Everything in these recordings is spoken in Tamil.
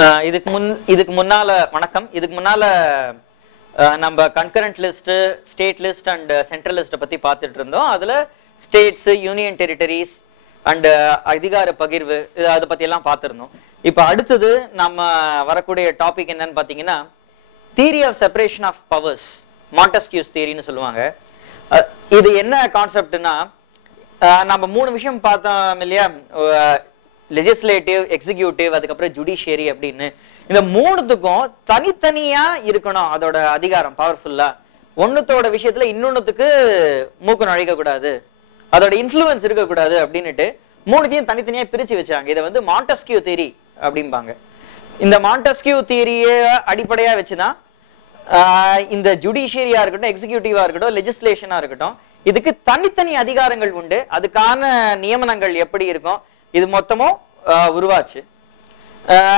இதுக்கு முன்னால வணக்கம். இதுக்கு முன்னால நம்ம concurrent list, state list and central லிஸ்ட்டை பத்தி பார்த்துட்டு இருந்தோம். அதுல ஸ்டேட்ஸ், யூனியன் டெரிட்டரிஸ் அண்ட் அதிகார பகிர்வு அதை பத்தி எல்லாம் பார்த்துருந்தோம். இப்போ அடுத்தது நம்ம வரக்கூடிய டாபிக் என்னன்னு பார்த்தீங்கன்னா theory of separation of powers, Montesquieu's தியரின்னு சொல்லுவாங்க. இது என்ன கான்செப்ட்னா, நம்ம 3 விஷயம் பார்த்தோம் இல்லையா, லெஜிஸ்லேட்டிவ், எக்ஸிக்யூட்டிவ், அதுக்கப்புறம் ஜுடிஷியரி அப்படின்னு. இந்த 3த்துக்கும் தனித்தனியா இருக்கணும் அதோட அதிகாரம், பவர்ஃபுல்லா. ஒன்னுத்தோட விஷயத்துல இன்னொன்னுத்துக்கு மூக்கு நுழைக்க கூடாது, அதோட இன்ஃப்ளூயன்ஸ் இருக்கக்கூடாது அப்படின்னுட்டு 3த்தையும் தனித்தனியா பிரிச்சு வச்சாங்க. இதை வந்து மாண்டஸ்கியூ தியரி அப்படிம்பாங்க. இந்த மாண்டஸ்கியூ தியரியை அடிப்படையா வச்சுதான் இந்த ஜுடிஷியரியா இருக்கட்டும், எக்ஸிக்யூட்டிவா இருக்கட்டும், லெஜிஸ்லேஷனா இருக்கட்டும், இதுக்கு தனித்தனி அதிகாரங்கள் உண்டு. அதுக்கான நியமனங்கள் எப்படி இருக்கும், இது மொத்தமும் உருவாச்சு.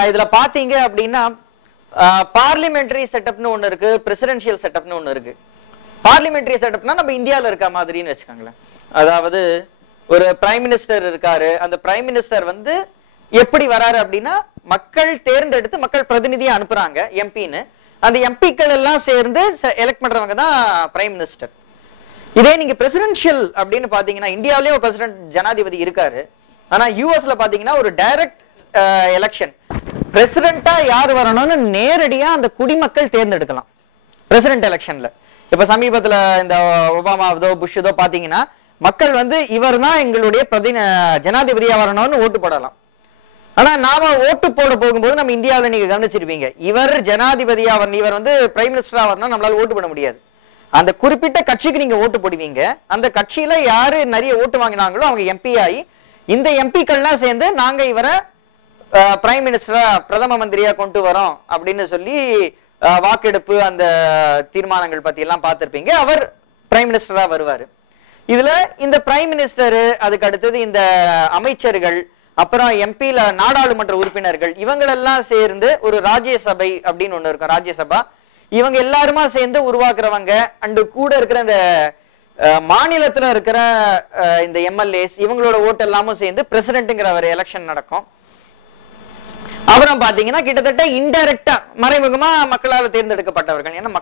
இதுல பாத்தீங்க அப்படின்னா பார்லிமெண்டரி செட்டப்னு ஒண்ணு இருக்கு, பிரசிடென்சியல் செட்டப்னு ஒண்ணு இருக்கு. பார்லிமெண்டரி செட்டப்னா நம்ம இந்தியாவில் இருக்க மாதிரின்னு வச்சுக்கோங்களேன். அதாவது ஒரு பிரைம் மினிஸ்டர் இருக்காரு, அந்த பிரைம் மினிஸ்டர் வந்து எப்படி வராரு அப்படின்னா மக்கள் தேர்ந்தெடுத்து மக்கள் பிரதிநிதியை அனுப்புறாங்க, எம்பின்னு. அந்த எம்பிக்கள் எல்லாம் சேர்ந்து எலெக்ட் பண்றவங்க தான் பிரைம் மினிஸ்டர். இதே நீங்க பிரசிடென்சியல் அப்படின்னு பாத்தீங்கன்னா, இந்தியாவிலேயே ஒரு பிரசிடென்ட் ஜனாதிபதி இருக்காரு. ஆனா யூஎஸ்ல பாத்தீங்கன்னா ஒரு டைரக்ட் எலெக்ஷன், பிரசிடென்டா யார் வரணும்னு நேரடியா அந்த குடிமக்கள் தேர்ந்தெடுக்கலாம் பிரசிடென்ட் எலெக்ஷன்ல. இப்ப சமீபத்துல இந்த ஒபாமாவதோ புஷ்தோ பாத்தீங்கன்னா மக்கள் வந்து இவர் தான் எங்களுடைய ஜனாதிபதியா வரணும்னு ஓட்டு போடலாம். ஆனா நாம ஓட்டு போட போகும்போது நம்ம இந்தியாவில் நீங்க கவனிச்சிருப்பீங்க, இவர் ஜனாதிபதியா வரணும், இவர் வந்து பிரைம் மினிஸ்டரா வரணும், நம்மளால ஓட்டு போட முடியாது. அந்த குறிப்பிட்ட கட்சிக்கு நீங்க ஓட்டு போடுவீங்க. அந்த கட்சியில யாரு நிறைய ஓட்டு வாங்கினாங்களோ அவங்க எம்பி ஆகி, இந்த எம்பிக்கள்லாம் சேர்ந்து நாங்க இவரை பிரைம் மினிஸ்டரா, பிரதம மந்திரியா கொண்டு வரோம் அப்படின்னு சொல்லி வாக்கெடுப்பு அந்த தீர்மானங்கள் பத்தி எல்லாம் பார்த்திருப்பீங்க. அவர் பிரைம் மினிஸ்டரா வருவாரு. இதுல இந்த பிரைம் மினிஸ்டர், அதுக்கு அடுத்தது இந்த அமைச்சர்கள், அப்புறம் எம்பில நாடாளுமன்ற உறுப்பினர்கள், இவங்களெல்லாம் சேர்ந்து ஒரு ராஜ்யசபை அப்படின்னு ஒண்ணு இருக்கும், ராஜ்யசபா. இவங்க எல்லாருமா சேர்ந்து உருவாக்குறவங்க. அண்டு கூட இருக்கிற இந்த மாநிலத்துல இருக்கிற இந்த எம்எல்ஏஸ், இவங்களோட ஓட்டு எல்லாமும் சேர்ந்து பிரசிடென்ட்ங்கிற ஒரு எலெக்ஷன் நடக்கும். அப்புறம் பாத்தீங்கன்னா கிட்டத்தட்ட இன்டைரக்டா, மறைமுகமா மக்களால் தேர்ந்தெடுக்கப்பட்டவர்கள், ஏன்னா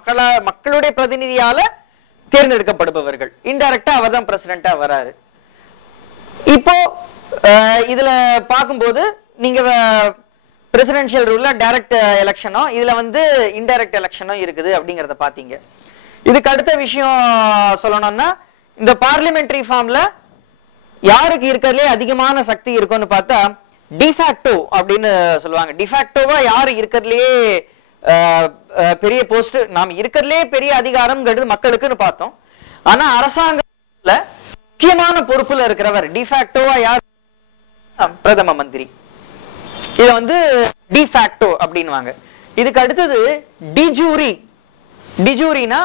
மக்களுடைய பிரதிநிதியால தேர்ந்தெடுக்கப்படுபவர்கள், இன்டைரக்டா அவர் தான் பிரசிடென்டா வராரு. இப்போ இதுல பார்க்கும்போது நீங்க பிரசிடென்சியல் ரூல்ல டைரக்ட் எலெக்ஷனும், இதுல வந்து இன்டைரக்ட் எலெக்ஷனும் இருக்குது அப்படிங்கறத பாத்தீங்க. இதுக்கு அடுத்த விஷயம் சொல்லணும்னா, இந்த பார்லிமெண்டரி ஃபார்ம்ல யாருக்கு இருக்கிறதுலே அதிகமான சக்தி இருக்கும்னு பார்த்தா டிஃபாக்டோ அப்படின்னு சொல்லுவாங்க. டிஃபாக்டோவா யாரு இருக்கிறதுலயே பெரிய போஸ்ட், நாம் இருக்கிறதுலே பெரிய அதிகாரம்ங்கிறது மக்களுக்குன்னு பார்த்தோம். ஆனா அரசாங்கத்துல முக்கியமான பொறுப்புல இருக்கிறவர் டிஃபாக்டோவா யார்? பிரதம மந்திரி. இத வந்து டிஃபாக்டோ அப்படின்னுவாங்க. இதுக்கு அடுத்தது டிஜூரி. டிஜூரினா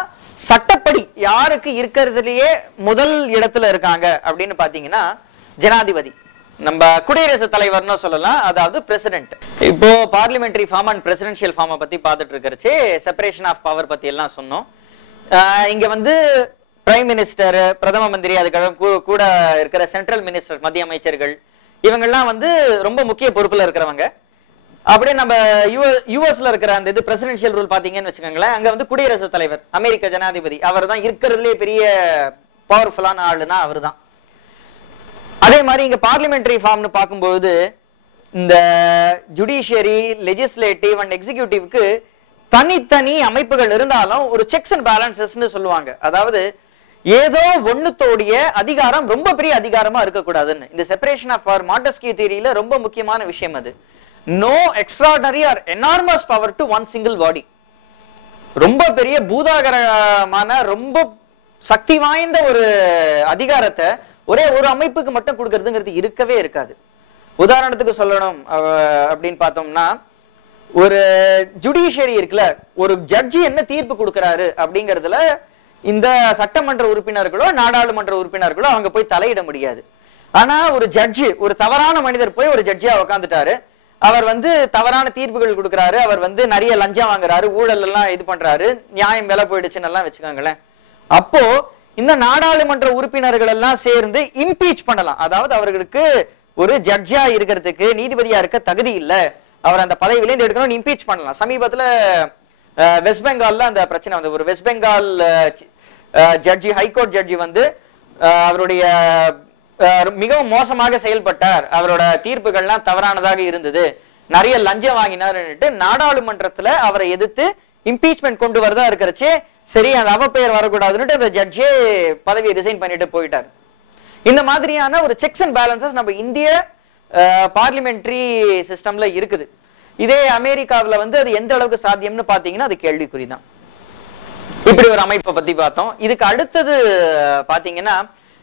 சட்டப்படி யாருக்கு இருக்கிறதுலயே முதல் இடத்துல இருக்காங்க அப்படின்னு பாத்தீங்கன்னா ஜனாதிபதி, நம்ம குடியரசுத் தலைவர்னு சொல்லலாம், அதாவது பிரசிடென்ட். இப்போ பார்லிமெண்டரி ஃபார்ம் அண்ட் பிரசிடென்சியல் ஃபார்மை பத்தி பார்த்துட்டு இருக்கிறச்சு செப்பரேஷன் ஆஃப் பவர் பத்தி எல்லாம் சொன்னோம். இங்க வந்து பிரைம் மினிஸ்டர், பிரதம மந்திரி, அதுக்கு கூட இருக்கிற சென்ட்ரல் மினிஸ்டர், மத்திய அமைச்சர்கள், இவங்கெல்லாம் வந்து ரொம்ப முக்கிய பொறுப்புல இருக்கிறவங்க. அப்படியே நம்ம யூஎஸ்ல இருக்கிற அந்த இது பிரசிடென்சியல் ரூல் பாத்தீங்கன்னு வச்சுக்கோங்களேன், அங்க வந்து குடியரசுத் தலைவர், அமெரிக்க ஜனாதிபதி, அவர் தான் இருக்கிறதுலே பெரிய பவர்ஃபுல்லான ஆளுனா அவர் தான். அதே மாதிரி இங்க பார்லிமெண்டரி ஃபார்ம்னு பார்க்கும்போது இந்த ஜுடிஷியரி, லெஜிஸ்லேட்டிவ் அண்ட் எக்ஸிக்யூட்டிவ்க்கு தனித்தனி அமைப்புகள் இருந்தாலும் ஒரு செக்ஸ் அண்ட் பேலன்சஸ்ன்னு சொல்லுவாங்க. அதாவது ஏதோ ஒண்ணுத்தோடைய அதிகாரம் ரொம்ப பெரிய அதிகாரமா இருக்கக்கூடாதுன்னு. இந்த செப்பரேஷன் ஆஃப் பவர் மாண்டஸ்கியூ தியரியில ரொம்ப முக்கியமான விஷயம் அது. No extraordinary or enormous power to one single body. ரொம்ப பெரிய பூதாகரமான ரொம்ப சக்தி வாய்ந்த ஒரு அதிகாரத்தை ஒரே ஒரு அமைப்புக்கு மட்டும் கொடுக்கறதுங்கிறது இருக்கவே இருக்காது. உதாரணத்துக்கு சொல்லணும் அப்படின்னு பார்த்தோம்னா, ஒரு ஜுடிஷியரி இருக்குல்ல, ஒரு ஜட்ஜி என்ன தீர்ப்பு கொடுக்கிறாரு அப்படிங்கறதுல இந்த சட்டமன்ற உறுப்பினர்களோ நாடாளுமன்ற உறுப்பினர்களோ அவங்க போய் தலையிட முடியாது. ஆனா ஒரு ஜட்ஜி, ஒரு தவறான மனிதர் போய் ஒரு ஜட்ஜியா உட்காந்துட்டாரு, அவர் வந்து தவறான தீர்ப்புகள் கொடுக்கிறாரு, அவர் வந்து நிறைய லஞ்சம் வாங்குறாரு, ஊழல் எல்லாம் இது பண்றாரு, நியாயம் விலை போயிடுச்சுன்னு எல்லாம் வச்சுக்கோங்களேன். அப்போ இந்த நாடாளுமன்ற உறுப்பினர்கள் எல்லாம் சேர்ந்து இம்பீச் பண்ணலாம். அதாவது அவர்களுக்கு ஒரு ஜட்ஜா இருக்கிறதுக்கு, நீதிபதியா இருக்க தகுதி இல்லை, அவர் அந்த பதவியிலேருந்து எடுக்கணும், இம்பீச் பண்ணலாம். சமீபத்துல வெஸ்ட் பெங்கால்ல அந்த பிரச்சனை வந்து ஒரு வெஸ்ட் பெங்கால் ஜட்ஜி, ஹைகோர்ட் ஜட்ஜி வந்து அவருடைய மிகவும் மோசமாக செயல்பட்டார், அவரோட தீர்ப்புகள்லாம் தவறானதாக இருந்தது, நிறைய லஞ்சம் வாங்கினார்னுட்டு நாடாளுமன்றத்துல அவரை எதிர்த்து இம்பீச்மெண்ட் கொண்டு வரதா இருக்கிறச்சே சரி அந்த அவப்பெயர் வரக்கூடாதுன்னு அந்த ஜட்ஜே பதவியை ரிசைன் பண்ணிட்டு போயிட்டார். இந்த மாதிரியான ஒரு செக்ஸ் அண்ட் பேலன்சஸ் நம்ம இந்திய பார்லிமெண்டரி சிஸ்டம்ல இருக்குது. இதே அமெரிக்காவில் வந்து அது எந்த அளவுக்கு சாத்தியம்னு பாத்தீங்கன்னா அது கேள்விக்குறிதான். இப்படி ஒரு அமைப்பை பத்தி பார்த்தோம். இதுக்கு அடுத்தது பாத்தீங்கன்னா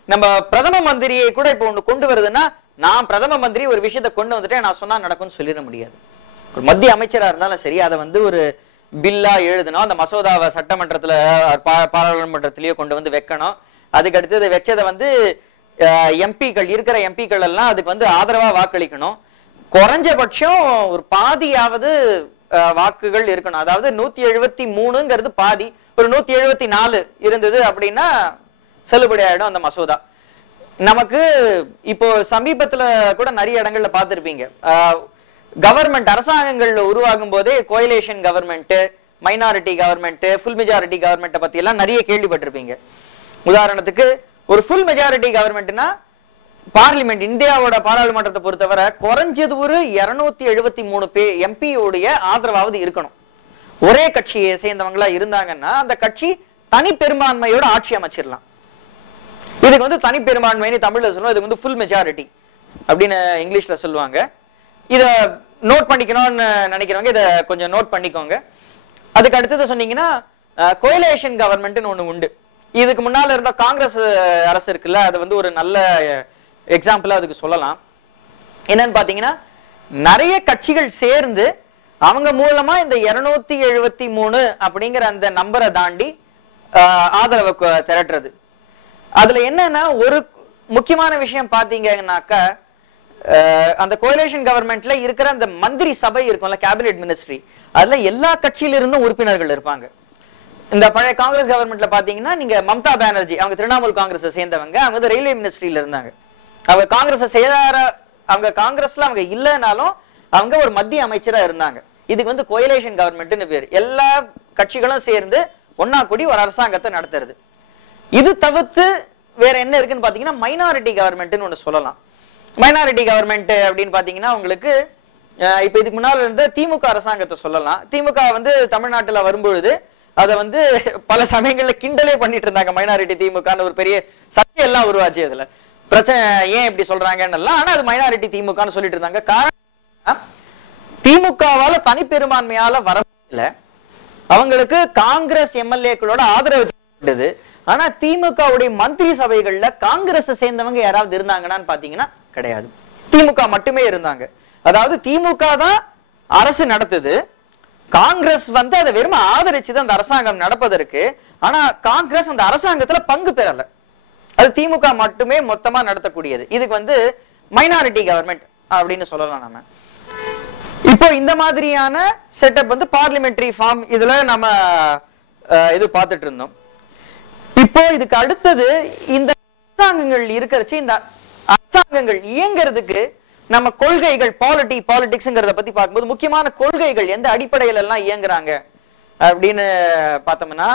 நம்ம பிரதம மந்திரியை கூட இப்ப ஒண்ணு கொண்டு வருதுன்னா, நான் பிரதம மந்திரி ஒரு விஷயத்த கொண்டு வந்துட்டேன் நான் சொன்னா நடக்கும்னு சொல்லிட முடியாது. ஒரு மத்திய அமைச்சரா இருந்தாலும் சரி, அதை வந்து ஒரு பில்லா எழுதணும், அந்த மசோதாவை சட்டமன்றத்துல பாராளுமன்றத்திலேயே கொண்டு வந்து வைக்கணும். அதுக்கு அடுத்தது வச்சதை வந்து எம்பிக்கள் இருக்கிற எம்பிக்கள் எல்லாம் அதுக்கு வந்து ஆதரவா வாக்களிக்கணும். குறைஞ்சபட்சம் ஒரு பாதியாவது வாக்குகள் இருக்கணும். அதாவது 173ங்கிறது பாதி, ஒரு 174 இருந்தது அப்படின்னா செல்லுபடி ஆயிடும் அந்த மசோதா. நமக்கு இப்போ சமீபத்துல கூட நிறைய இடங்கள்ல பார்த்திருப்பீங்க, கவர்மெண்ட் அரசாங்கங்கள்ல உருவாகும் போதே coalition government, minority government, full majority கவர்மெண்ட்டை பத்தி எல்லாம் நிறைய கேள்விப்பட்டிருப்பீங்க. உதாரணத்துக்கு ஒரு ஃபுல் மெஜாரிட்டி கவர்மெண்ட்னா பார்லிமெண்ட், இந்தியாவோட பாராளுமன்றத்தை பொறுத்தவரை குறைஞ்சது ஒரு 273 எம்பியோடைய ஆதரவாவது இருக்கணும். ஒரே கட்சியை சேர்ந்தவங்களா இருந்தாங்கன்னா அந்த கட்சி தனி பெரும்பான்மையோட ஆட்சி அமைச்சிடலாம். இதுக்கு வந்து தனி பெரும்பான்மைன்னு தமிழ்ல சொல்லுவோம், இதுக்கு வந்து ஃபுல் மெஜாரிட்டி அப்படின்னு இங்கிலீஷ்ல சொல்லுவாங்க. இத நோட் பண்ணிக்கணும்னு நினைக்கிறவங்க இதை கொஞ்சம் நோட் பண்ணிக்கோங்க. அதுக்கு அடுத்தது சொன்னீங்கன்னா கோயலேஷன் கவர்மெண்ட்னு ஒண்ணு உண்டு. இதுக்கு முன்னால இருந்த காங்கிரஸ் அரசு இருக்குல்ல, அது வந்து ஒரு நல்ல எக்ஸாம்பிளா அதுக்கு சொல்லலாம். என்னன்னு பாத்தீங்கன்னா நிறைய கட்சிகள் சேர்ந்து அவங்க மூலமா இந்த 273 அப்படிங்கிற அந்த நம்பரை தாண்டி ஆதரவை திரட்டுறது. அதுல என்னன்னா ஒரு முக்கியமான விஷயம் பாத்தீங்கன்னாக்கா, அந்த கோயலேஷன் கவர்மெண்ட்ல இருக்கிற அந்த மந்திரி சபை இருக்கும்ல, கேபினெட் மினிஸ்ட்ரி, அதுல எல்லா கட்சியில இருந்தும் உறுப்பினர்கள் இருப்பாங்க. இந்த பழைய காங்கிரஸ் கவர்மெண்ட்ல பாத்தீங்கன்னா நீங்க மம்தா பானர்ஜி, அவங்க திரிணாமுல் காங்கிரஸ் சேர்ந்தவங்க, அவங்க வந்து ரயில்வே மினிஸ்ட்ரியில இருந்தாங்க. அவங்க காங்கிரஸ் அவங்க காங்கிரஸ்ல அவங்க இல்லைனாலும் அவங்க ஒரு மத்திய அமைச்சரா இருந்தாங்க. இதுக்கு வந்து கோயலேஷன் கவர்மெண்ட்னு பேரு. எல்லா கட்சிகளும் சேர்ந்து ஒன்னா கூடி ஒரு அரசாங்கத்தை நடத்துறது. இது தவிர்த்து வேற என்ன இருக்குன்னு பாத்தீங்கன்னா மைனாரிட்டி கவர்மெண்ட்னு ஒண்ணு சொல்லலாம். மைனாரிட்டி கவர்மெண்ட் அப்படின்னு பாத்தீங்கன்னா உங்களுக்கு இப்ப இதுக்கு முன்னால இருந்த திமுக அரசாங்கத்தை சொல்லலாம். திமுக வந்து தமிழ்நாட்டுல வரும்பொழுது அதை வந்து பல சமயங்கள்ல கிண்டலே பண்ணிட்டு இருந்தாங்க. மைனாரிட்டி திமுகன்னு ஒரு பெரிய சர்ச்சை எல்லாம் உருவாச்சு. அதுல பிரச்சனை ஏன் இப்படி சொல்றாங்கன்னு, ஆனா அது மைனாரிட்டி திமுகன்னு சொல்லிட்டு இருந்தாங்க. காரணம் திமுகவால தனி பெரும்பான்மையால வரல, அவங்களுக்கு காங்கிரஸ் எம்எல்ஏக்களோட ஆதரவு தேவைப்பட்டது. ஆனா திமுகவுடைய மந்திரி சபைகள்ல காங்கிரஸ் சேர்ந்தவங்க யாராவது இருந்தாங்கன்னு பாத்தீங்கன்னா கிடையாது, திமுக மட்டுமே இருந்தாங்க. அதாவது திமுக தான் அரசு நடத்துது, காங்கிரஸ் வந்து அதை வெறும் ஆதரிச்சுது அந்த அரசாங்கம் நடப்பதற்கு. ஆனா காங்கிரஸ் அந்த அரசாங்கத்துல பங்கு பெறல, அது திமுக மட்டுமே மொத்தமா நடத்தக்கூடியது. இதுக்கு வந்து மைனாரிட்டி கவர்மெண்ட் அப்படின்னு சொல்லலாம். நம்ம இப்போ இந்த மாதிரியான செட்டப் வந்து பார்லிமெண்டரி ஃபார்ம் இதுல நம்ம இது பார்த்துட்டு இருந்தோம். இப்போ இதுக்கு அடுத்தது இந்த அரசாங்கங்கள் இருக்கிறச்சு, இந்த அரசாங்கங்கள் இயங்குறதுக்கு நம்ம கொள்கைகள் பாலிடிக்ஸ்ங்கிறத பத்தி பார்க்கும்போது முக்கியமான கொள்கைகள் எந்த அடிப்படையில எல்லாம் இயங்குறாங்க அப்படின்னு பார்த்தோம்னா,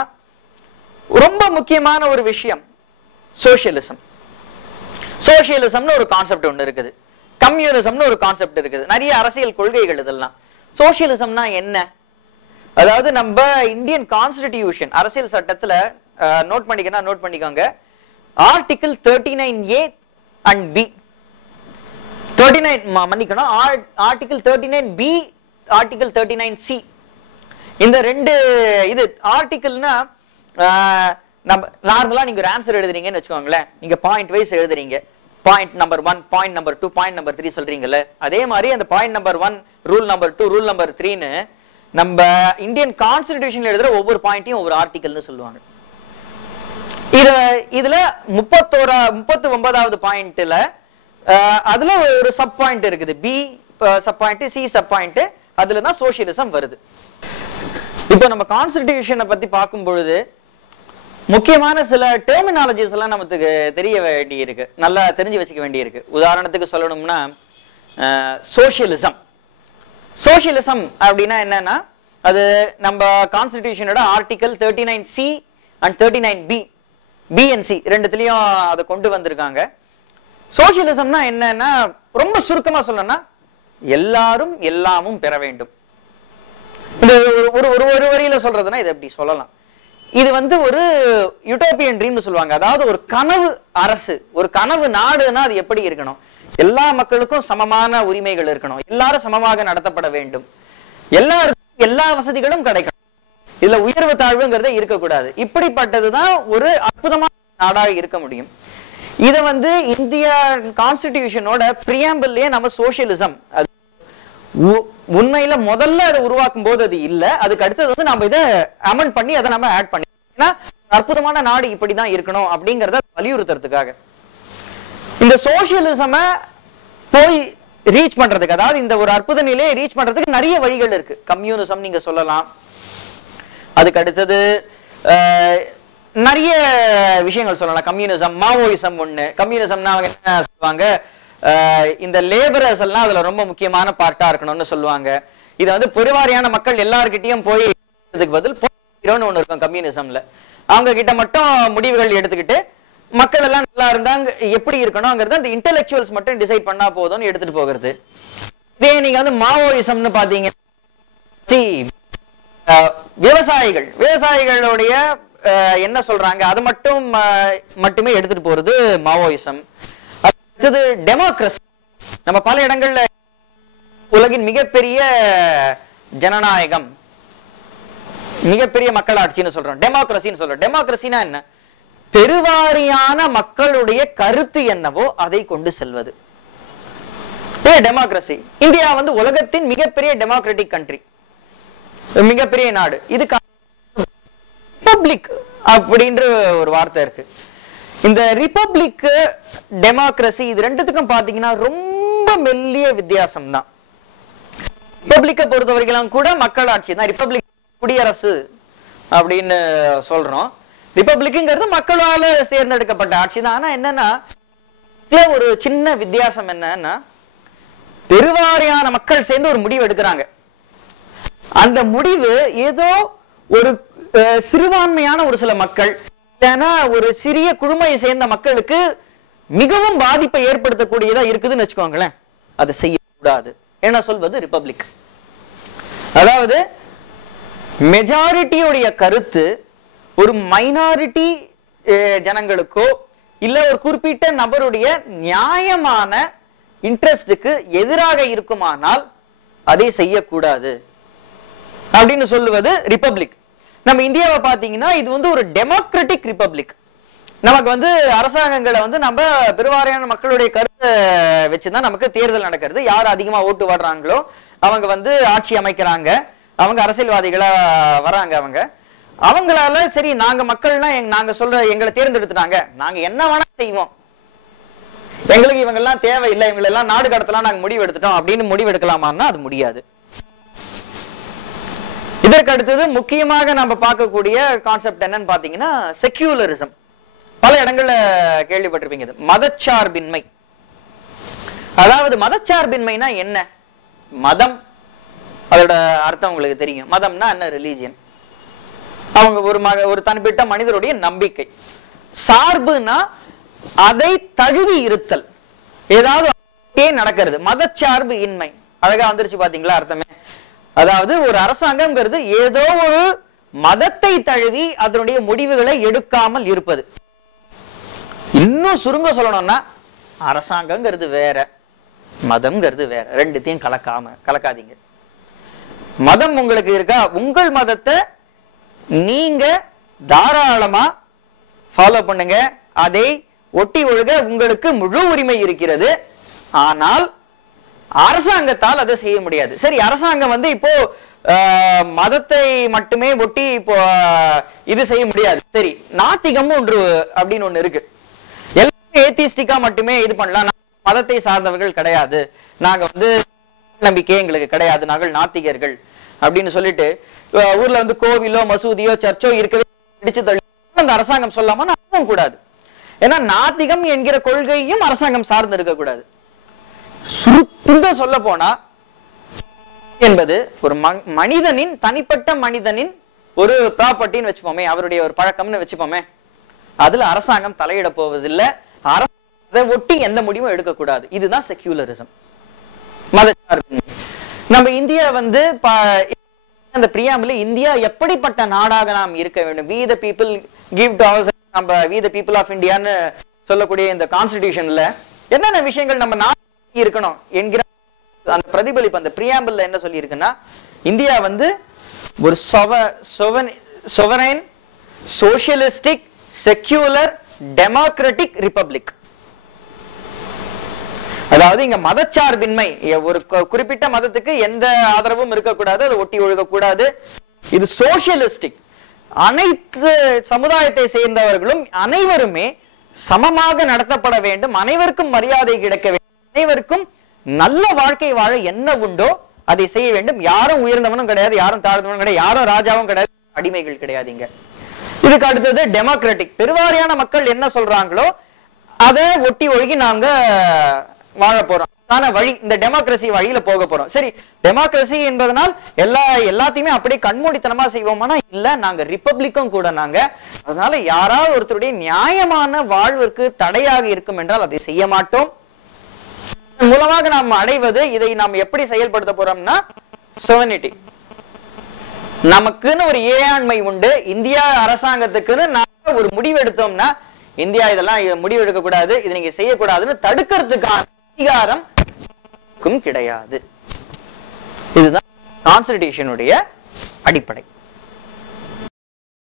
ரொம்ப முக்கியமான ஒரு விஷயம் சோசியலிசம். சோசியலிசம்னு ஒரு கான்செப்ட் ஒண்ணு இருக்குது, கம்யூனிசம்னு ஒரு கான்செப்ட் இருக்குது, நிறைய அரசியல் கொள்கைகள் இதெல்லாம். சோசியலிசம்னா என்ன? அதாவது நம்ம இந்தியன் கான்ஸ்டிடியூஷன் அரசியல் சட்டத்துல நோட் பண்ணிக்கோங்க, ஆர்டிகிள் 39A and B, 39 மன்னிக்கணும், ஆர்டிகிள் 39B, ஆர்டிகிள் 39C. இந்த ரெண்டு இது ஆர்டிகிள்னா நம்ம நார்மலா நீங்க ஒரு ஆன்சர் எழுதுறீங்கன்னு வச்சுக்கோங்களேன், நீங்க பாயிண்ட் வைஸ் எழுதுறீங்க, point number 1, point number 2, point number 3 சொல்றீங்கல்ல, அதே மாதிரி அந்த point number 1, rule number 2, rule number 3ன்னு நம்ம இந்தியன் கான்ஸ்டிடியூஷன்ல எழுதுற ஒவ்வொரு பாயிண்ட்டையும் ஒவ்வொரு ஆர்டிகிள்னு சொல்லுவாங்க. இதுல 39வது பாயிண்ட்ல அதுல ஒரு சப் பாயிண்ட் இருக்குது, B sub point, C sub point, அதுலதான் சோசியலிசம் வருது. இப்போ நம்ம கான்ஸ்டிடியூஷனை பத்தி பார்க்கும் பொழுது முக்கியமான சில டெர்மினாலஜிஸ் எல்லாம் நமக்கு தெரிய வேண்டி இருக்கு, நல்லா தெரிஞ்சு வச்சுக்க வேண்டி இருக்கு. உதாரணத்துக்கு சொல்லணும்னா சோசியலிசம் சோசியலிசம் அப்படின்னா என்னன்னா, அது நம்ம கான்ஸ்டிடியூஷனோட article 39C and 39B, B and C ரெண்டுத்துலயும் அதை கொண்டு வந்திருக்காங்க. சோசியலிசம்னா என்னன்னா, ரொம்ப சுருக்கமா சொல்லணும்னா எல்லாரும் எல்லாமும் பெற வேண்டும். இந்த ஒரு வரியில சொல்றதுன்னா இதை எப்படி சொல்லலாம், இது ஒரு யூட்டோபியன் ட்ரீம்னு சொல்லுவாங்க. அதாவது ஒரு கனவு அரசு, ஒரு கனவு நாடுனா அது எப்படி இருக்கணும், எல்லா மக்களுக்கும் சமமான உரிமைகள் இருக்கணும், எல்லாரும் சமமாக நடத்தப்பட வேண்டும், எல்லாருக்கும் எல்லா வசதிகளும் கிடைக்கணும், இதுல உயர்வு தாழ்வுங்கிறத இருக்கக்கூடாது. இப்படிப்பட்டதுதான் ஒரு அற்புதமான நாடாக இருக்க முடியும். இத இந்திய கான்ஸ்டிடியூஷனோட பிரியாம்பிள்லயே நம்ம சோசியலிசம், உண்மையில முதல்ல அதை உருவாக்கும் போது அது இல்ல, அதுக்கு அடுத்தது நம்ம இதை அமெண்ட் பண்ணி அதை நம்ம ஆட் பண்ணி, ஏன்னா அற்புதமான நாடு இப்படிதான் இருக்கணும் அப்படிங்கறத வலியுறுத்துறதுக்காக. இந்த சோசியலிசம போய் ரீச் பண்றதுக்கு, அதாவது இந்த ஒரு அற்புத நிலையை ரீச் பண்றதுக்கு நிறைய வழிகள் இருக்கு. கம்யூனிசம் நீங்க சொல்லலாம், அதுக்கு அடுத்தது நிறைய விஷயங்கள் சொல்லலாம். கம்யூனிசம், மாவோயிசம் ஒண்ணு. கம்யூனிசம்னா அவங்க என்ன சொல்லுவாங்க, இந்த லேபரர்ஸ் எல்லாம் அதுல ரொம்ப முக்கியமான பார்ட்டா இருக்கணும்னு சொல்லுவாங்க. இதை பெருவாரியான மக்கள் எல்லார்கிட்டையும் போய் பதில் ஒண்ணு இருக்கும் கம்யூனிசம்ல. அவங்க கிட்ட மட்டும் முடிவுகள் எடுத்துக்கிட்டு மக்கள் எல்லாம் நல்லா இருந்தாங்க எப்படி இருக்கணும்ங்கிறது அந்த இன்டெலெக்சுவல்ஸ் மட்டும் டிசைட் பண்ணா போதும்னு எடுத்துட்டு போகிறது. இதே நீங்க மாவோயிசம்னு பாத்தீங்க, விவசாயிகளுடைய என்ன சொல்றாங்க அது மட்டுமே எடுத்துட்டு போறது மாவோயிசம். அடுத்தது டெமோக்ரஸி. நம்ம பல இடங்கள்ல உலகின் மிகப்பெரிய ஜனநாயகம், மிகப்பெரிய மக்களாட்சின்னு சொல்றோம், டெமோக்ரஸின்னு சொல்றோம். டெமோக்ரஸினா என்ன, பெருவாரியான மக்களுடைய கருத்து என்னவோ அதை கொண்டு செல்வது டெமோக்ரஸி. இந்தியா உலகத்தின் மிகப்பெரிய டெமோக்ராட்டிக் கண்ட்ரி, மிகப்பெரிய நாடு. இதுக்கு ரிபப்ளிக் அப்படின்ற ஒரு வார்த்தை இருக்கு. இந்த ரிபப்ளிக், டெமோக்ரஸி இது ரெண்டுத்துக்கும் பாத்தீங்கன்னா ரொம்ப மெல்லிய வித்தியாசம் தான். ரிபப்ளிக்கை பொறுத்தவரைக்கும் கூட மக்களாட்சி தான், ரிபப்ளிக் குடியரசு அப்படின்னு சொல்றோம். ரிபப்ளிக்ங்கிறது மக்களால தேர்ந்தெடுக்கப்பட்ட ஆட்சி தான். ஆனா என்னன்னா ஒரு சின்ன வித்தியாசம் என்னன்னா, பெருவாரியான மக்கள் சேர்ந்து ஒரு முடிவு எடுக்கிறாங்க. அந்த முடிவு ஏதோ ஒரு சிறுபான்மையான ஒரு சில மக்கள், ஏன்னா ஒரு சிறிய குழுமையை சேர்ந்த மக்களுக்கு மிகவும் பாதிப்பை ஏற்படுத்தக்கூடியதா இருக்குதுன்னு வச்சுக்கோங்களேன், அதை செய்யக்கூடாது. என்ன சொல்வது ரிபப்ளிக். அதாவது மெஜாரிட்டியுடைய கருத்து ஒரு மைனாரிட்டி ஜனங்களுக்கோ இல்ல ஒரு குறிப்பிட்ட நபருடைய நியாயமான இன்ட்ரெஸ்டுக்கு எதிராக இருக்குமானால் அதை செய்யக்கூடாது அப்படின்னு சொல்லுவது ரிபப்ளிக். நம்ம இந்தியாவை பாத்தீங்கன்னா இது ஒரு டெமோக்ராட்டிக் ரிபப்ளிக். நமக்கு அரசாங்கங்களை நம்ம பெருவாரியான மக்களுடைய கருத்தை வச்சுதான் நமக்கு தேர்தல் நடக்கிறது. யார் அதிகமா ஓட்டு வாடுறாங்களோ அவங்க ஆட்சி அமைக்கிறாங்க, அவங்க அரசியல்வாதிகளா வராங்க. அவங்களால சரி நாங்க மக்கள்லாம் நாங்க சொல்ற எங்களை தேர்ந்தெடுத்துட்டாங்க, நாங்க என்ன வேணா செய்வோம், எங்களுக்கு இவங்க எல்லாம் தேவையில்லை, இவங்க எல்லாம் நாடு கடத்தலாம் நாங்க முடிவு எடுத்துட்டோம் அப்படின்னு முடிவு எடுக்கலாமான்னா அது முடியாது. இதற்கு அடுத்தது முக்கியமாக நம்ம பார்க்கக்கூடிய கான்செப்ட் என்னன்னு பாத்தீங்கன்னா செக்யூலரிசம். பல இடங்கள்ல கேள்விப்பட்டிருப்பீங்க, மதச்சார்பின்மை. அதாவது மதச்சார்பின்மைனா என்ன, மதம் அதோட அர்த்தம் உங்களுக்கு தெரியும். மதம்னா என்ன, ரிலீஜியன். அவங்க ஒரு தனிப்பட்ட மனிதருடைய நம்பிக்கை. சார்புனா அதை தழுவி இருத்தல், ஏதாவது நடக்கிறது. மதச்சார்பு இன்மை அழகா வந்துருச்சு பாத்தீங்களா அர்த்தமே. அதாவது ஒரு அரசாங்கம்ங்கிறது ஏதோ ஒரு மதத்தை தழுவி அதனுடைய முடிவுகளை எடுக்காமல் இருப்பது. இன்னும் சுருங்க சொல்லணும்னா அரசாங்கம்ங்கிறது வேற, மதம்ங்கிறது வேற, ரெண்டுத்தையும் கலக்காதீங்க. மதம் உங்களுக்கு இருக்கா, உங்கள் மதத்தை நீங்க தாராளமா ஃபாலோ பண்ணுங்க, அதை ஒட்டி ஒழுக உங்களுக்கு முழு உரிமை இருக்கிறது. ஆனால் அரசாங்கத்தால் அதை செய்ய முடியாது. சரி, அரசாங்கம் இப்போ மதத்தை மட்டுமே ஒட்டி இப்போ இது செய்ய முடியாது. சரி, நாத்திகம் ஒன்று அப்படின்னு ஒண்ணு இருக்கு. எல்லாரும் ஏத்திஸ்டிக்கா மட்டுமே இது பண்ணலாம், மதத்தை சார்ந்தவர்கள் கிடையாது, நாங்க நம்பிக்கை எங்களுக்கு கிடையாது, நாங்கள் நாத்திகர்கள் அப்படின்னு சொல்லிட்டு ஊர்ல கோவிலோ மசூதியோ சர்ச்சோ இருக்கவே பிடிச்சு தள்ளி அந்த அரசாங்கம் சொல்லாம அதுவும் கூடாது. ஏன்னா நாத்திகம் என்கிற கொள்கையும் அரசாங்கம் சார்ந்து இருக்க கூடாது. சுருங்க சொல்ல போனா என்பது ஒரு மனிதனின் தனிப்பட்ட மனிதனின் ஒரு ப்ராப்பர்ட்டின்னு வச்சுப்போமே, அவருடைய ஒரு பழக்கம்னு வச்சுப்போமே, அதுல அரசாங்கம் தலையிட போவதில்லை, அரசாங்கத்தை ஒட்டி எந்த முடிவும் எடுக்கக்கூடாது. இதுதான் செக்யூலரிசம், மதச்சார்பு. நம்ம இந்தியா வந்து அந்த பிரியாம்பிள் இந்தியா எப்படிப்பட்ட நாடாக நாம் இருக்க வேண்டும், we the people give to ourselves, நம்ம we the people of Indiaன்னு சொல்லக்கூடிய இந்த கான்ஸ்டிடியூஷன்ல என்னென்ன விஷயங்கள் நம்ம நாடு இருக்கணும் என்கிற அந்த பிரதிபலிப்பு அந்த பிரியாம்பிள்ல என்ன சொல்லி இருக்குன்னா, இந்தியா வந்து ஒரு sovereign socialistic secular democratic republic. அதாவது இங்க மதச்சார்பின்மை, ஒரு குறிப்பிட்ட மதத்துக்கு எந்த ஆதரவும் இருக்கக்கூடாது, அதை ஒட்டி ஒழுகக்கூடாது. இது சோசியலிஸ்டிக், அனைத்து சமுதாயத்தை சேர்ந்தவர்களும் அனைவருமே சமமாக நடத்தப்பட வேண்டும், அனைவருக்கும் மரியாதை கிடைக்க வேண்டும், அனைவருக்கும் நல்ல வாழ்க்கை வாழ என்ன உண்டோ அதை செய்ய வேண்டும். யாரும் உயர்ந்தவனும் கிடையாது, யாரும் தாழ்ந்தவனும் கிடையாது, யாரும் ராஜாவும் கிடையாது, அடிமைகள் கிடையாதுங்க. இதுக்கு அடுத்தது டெமோக்ராட்டிக், பெருவாரியான மக்கள் என்ன சொல்றாங்களோ அதை ஒட்டி ஒழுகி நாங்க வாழ போறோம், தான வழி, இந்த டெமோக்ரஸி வழியில போக போறோம். சரி, டெமோக்ரஸி என்பதனால் எல்லாத்தையுமே அப்படியே கண்மூடித்தனமா செய்வோம்னா இல்ல, நாங்க ரிப்பப்ளிக்கும் கூட நாங்க. அதனால யாராவது ஒருத்தருடைய நியாயமான வாழ்விற்கு தடையாக இருக்கும் என்றால் அதை செய்ய மாட்டோம். மூலமாக நாம் அடைவது, இதை நாம் எப்படி செயல்படுத்த போறோம்னா sovereignty, நமக்குன்னு ஒரு இறையாண்மை உண்டு. இந்தியா அரசாங்கத்துக்குன்னு நாம ஒரு முடிவு எடுத்தோம்னா, இந்தியா இதெல்லாம் முடிவு எடுக்க கூடாது, இது நீங்க செய்யக்கூடாதுன்னு தடுக்கிறதுக்கான அதிகாரம் கிடையாது. இதுதான் கான்ஸ்டிடியூஷனுடைய அடிப்படை.